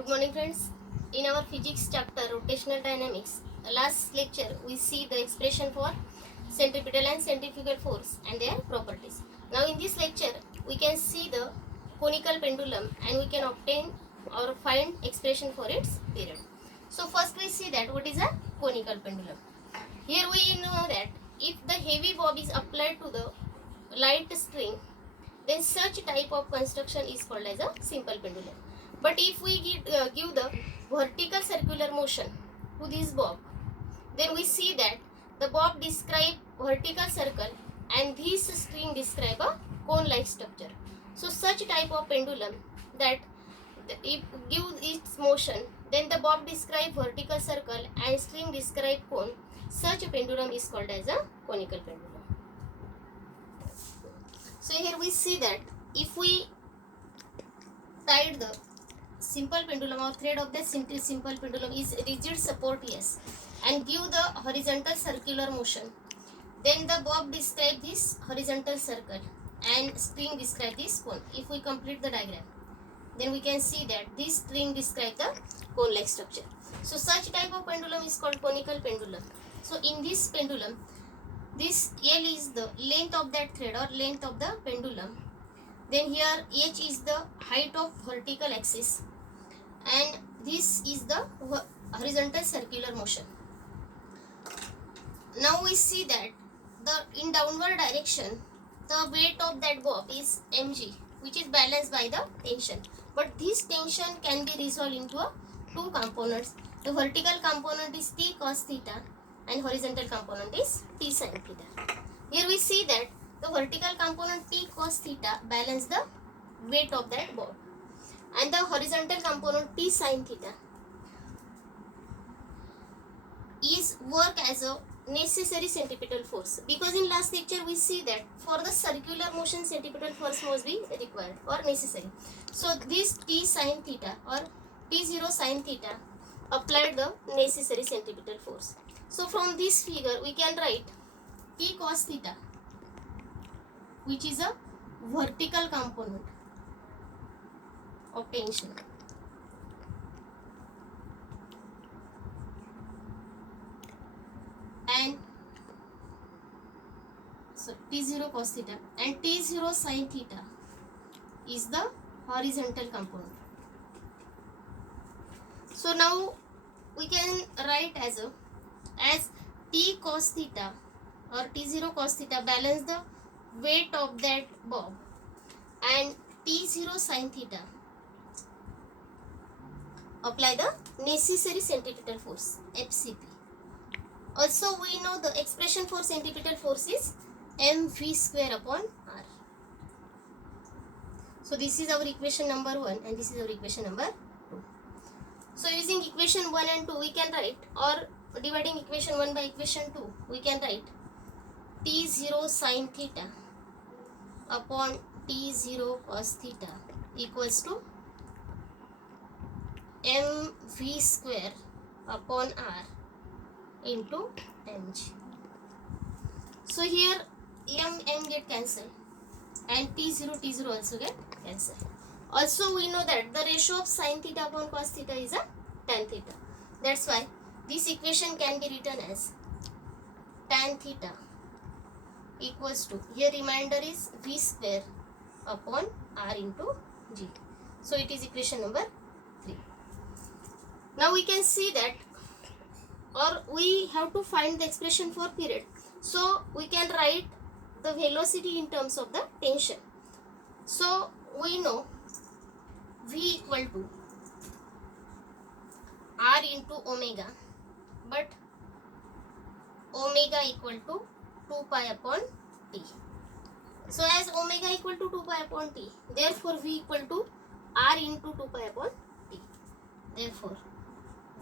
Good morning, friends. In our physics chapter, rotational dynamics, last lecture we see the expression for centripetal and centrifugal force and their properties. Now, in this lecture, we can see the conical pendulum and we can obtain or find expression for its period. So, first we see that what is a conical pendulum. Here we know that if the heavy bob is applied to the light string, then such type of construction is called as a simple pendulum. But if we give the vertical circular motion to this bob, then we see that the bob describe vertical circle and this string describe a cone like structure. So such type of pendulum that if give its motion, then the bob describe vertical circle and string describe cone, such a pendulum is called as a conical pendulum. So here we see that if we tied the simple pendulum or thread of the simple pendulum is rigid support yes and give the horizontal circular motion, then the bob describe this horizontal circle and string describe this cone. If we complete the diagram, then we can see that this string describe the cone like structure. So such type of pendulum is called conical pendulum. So in this pendulum, this L is the length of that thread or length of the pendulum. Then here H is the height of vertical axis and this is the horizontal circular motion. Now we see that the in downward direction the weight of that bob is mg, which is balanced by the tension. But this tension can be resolved into two components. The vertical component is T cos theta and horizontal component is T sin theta. Here we see that the vertical component T cos theta balance the weight of that bob and the horizontal component T sin theta is work as a necessary centripetal force, because in last lecture we see that for the circular motion centripetal force must be required or necessary. So this T sin theta or T0 sin theta applied the necessary centripetal force. So from this figure we can write T cos theta, which is a vertical component of tension, and so T0 cos theta and T0 sin theta is the horizontal component. So now we can write as T cos theta or T0 cos theta balance the weight of that bob and T0 sin theta apply the necessary centripetal force FCP. Also we know the expression for centripetal force is mv square upon r. So this is our equation number 1 and this is our equation number 2. So using equation 1 and 2 we can write, or dividing equation 1 by equation 2 we can write T0 sin theta upon T0 cos theta equals to mv square upon r into mg. So here m get cancelled and T0 also get cancelled. Also we know that the ratio of sin theta upon cos theta is a tan theta. That's why this equation can be written as tan theta equals to, here remainder is v square upon r into g. So it is equation number 3. Now we can see that, or we have to find the expression for period. So we can write the velocity in terms of the tension. So we know v equal to r into omega, but omega equal to 2 pi upon t. So as omega equal to 2 pi upon t, therefore v equal to r into 2 pi upon t. Therefore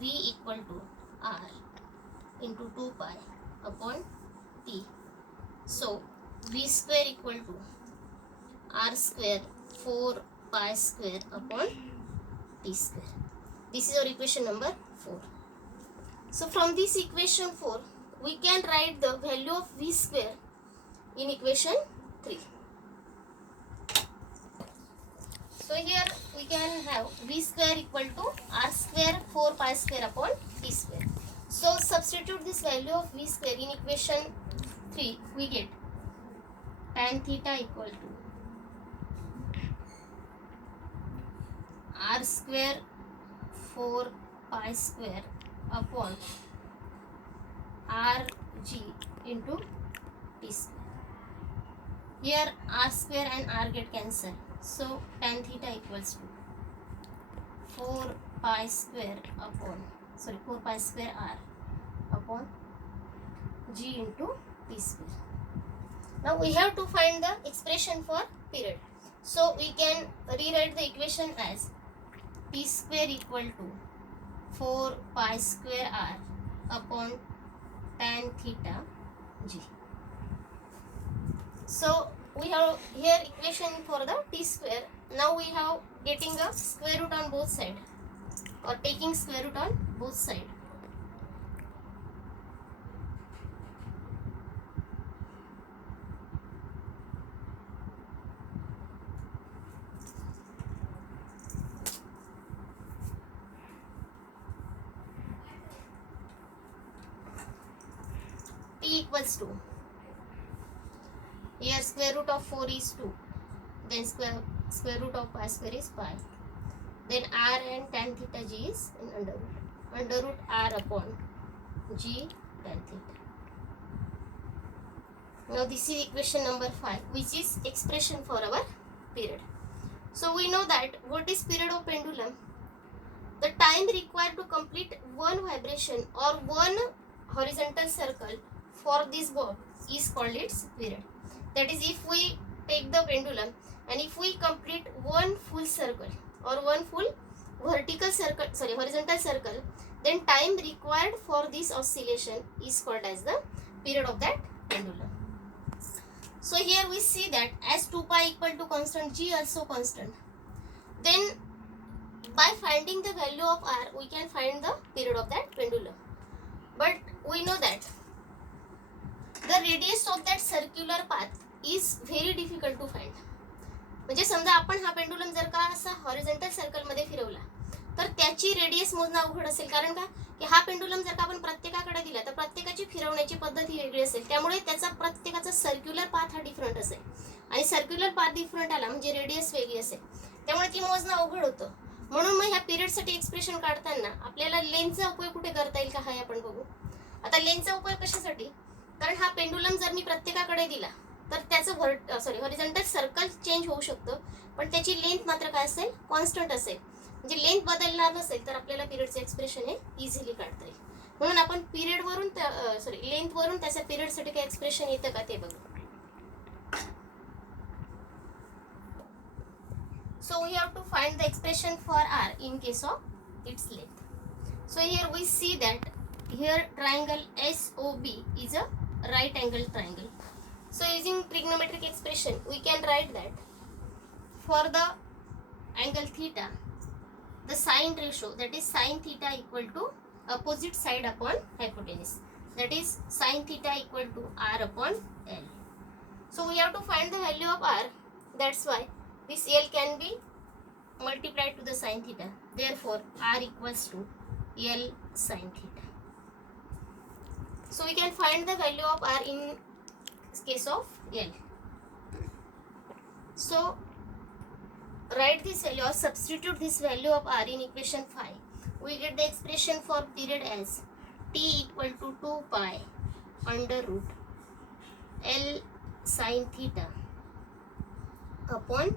v equal to r into 2 pi upon t. So v square equal to r square 4 pi square upon t square. This is our equation number 4. So from this equation 4 we can write the value of v square in equation 3. So here we can have v square equal to r square 4 pi square upon t square. So substitute this value of v square in equation 3. We get tan theta equal to r square 4 pi square upon rg into t square. Here r square and r get cancelled. So tan theta equals to 4 pi square upon 4 pi square r upon g into t square. Now we have to find the expression for period. So we can rewrite the equation as t square equal to 4 pi square r upon tan theta g. So we have here equation for the t square. Now we have getting a square root on both sides, or taking square root on both sides. T equals to, here square root of 4 is 2, then square root of pi square is pi, then r and tan theta g is in under root r upon g tan theta. Now this is equation number 5, which is expression for our period. So we know that what is period of pendulum? The time required to complete one vibration or one horizontal circle for this bob is called its period. That is, if we take the pendulum and if we complete one full circle or one full horizontal circle, then time required for this oscillation is called as the period of that pendulum. So here we see that as 2 pi equal to constant, g also constant, then by finding the value of r we can find the period of that pendulum. But we know that the radius of that circular path is very difficult to find. म्हणजे समजा आपण हा pendulum जर का असा horizontal circle मध्ये फिरवला तर त्याची रेडियस मोजणं अवघड असेल. कारण का की हा पेंडुलम जर का आपण प्रत्येकाकडे दिला तर प्रत्येकाची फिरवण्याची पद्धत ही वेगळी असेल. त्यामुळे त्याचा प्रत्येकाचा सर्क्युलर पाथ हा डिफरंट असेल आणि सर्क्युलर पाथ डिफरंट आला म्हणजे रेडियस वेगळी असेल. त्यामुळे ती मोजणं अवघड होतं. म्हणून मग ह्या पिरियडसाठी एक्सप्रेशन काढताना आपल्याला लेनचा उपयोग कुठे करता येईल का हे आपण बघू. आता लेनचा उपयोग कशासाठी? कारण हा पेंडुलम जर मी प्रत्येकाकडे दिला तर त्याचं हॉरिझॉन्टल सर्कल चेंज होऊ शकतं, पण त्याची लेंथ मात्र काय असेल? कॉन्स्टंट असेल. म्हणजे लेंथ बदलणार नसेल तर आपल्याला पिरियडचं एक्सप्रेशन हे इझिली काढता येईल. म्हणून आपण पिरियडवरून लेंथवरून त्याच्या पिरियडसाठी काय एक्सप्रेशन येतं का ते बघू. So we have to find the expression for r in case of its length. So here we see that here triangle SOB is a right angle triangle. So using trigonometric expression we can write that for the angle theta the sine ratio, that is sine theta equal to opposite side upon hypotenuse, that is sine theta equal to r upon L. So we have to find the value of r. That's why this L can be multiplied to the sine theta. Therefore r equals to L sine theta. So we can find the value of r in case of L. So write this value or substitute this value of r in equation 5. We get the expression for period as t equal to 2 pi under root L sine theta upon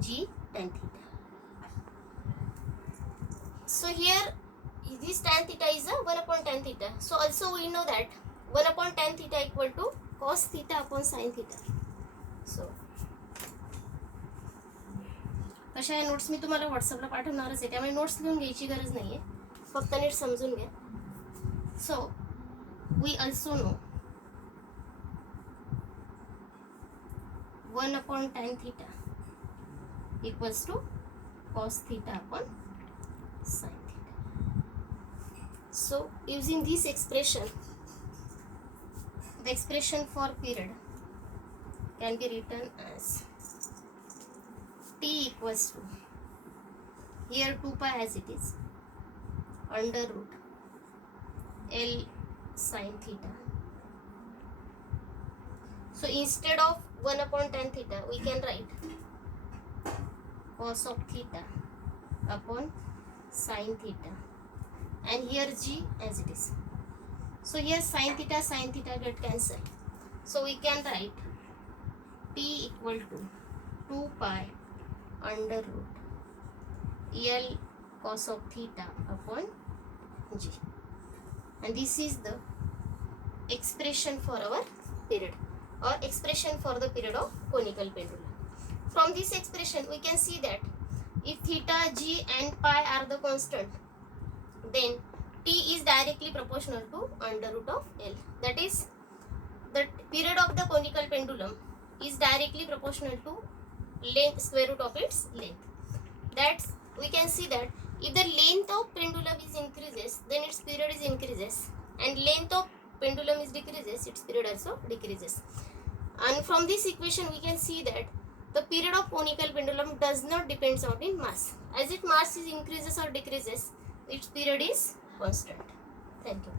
g tan theta. So here this tan theta is a 1 upon tan theta. So also we know that 1 upon tan theta equal to cos theta upon sin theta. So तशा या notes मी तुम्हाला व्हॉट्सअपला पाठवणारच आहे, त्यामुळे notes लिहून घ्यायची गरज नाहीये, फक्त नीट समजून घ्या. So we also know 1 upon tan theta equals to cos theta upon sin theta. So using this expression, the expression for period can be written as t equals to, here 2 pi as it is, under root L sin theta. So instead of 1 upon tan theta, we can write cos of theta upon sin theta, and here g as it is. So here sin theta get cancelled. So we can write t equal to 2 pi under root L cos of theta upon g. And this is the expression for our period, or expression for the period of conical pendulum. From this expression we can see that if theta, g and pi are the constant, then t is directly proportional to under root of L. That is, the period of the conical pendulum is directly proportional to length, square root of its length. That's, we can see that if the length of pendulum is increases, then its period is increases, and length of pendulum is decreases, its period also decreases. And from this equation we can see that the period of conical pendulum does not depends on in mass. As its mass is increases or decreases, its period is constant. Thank you.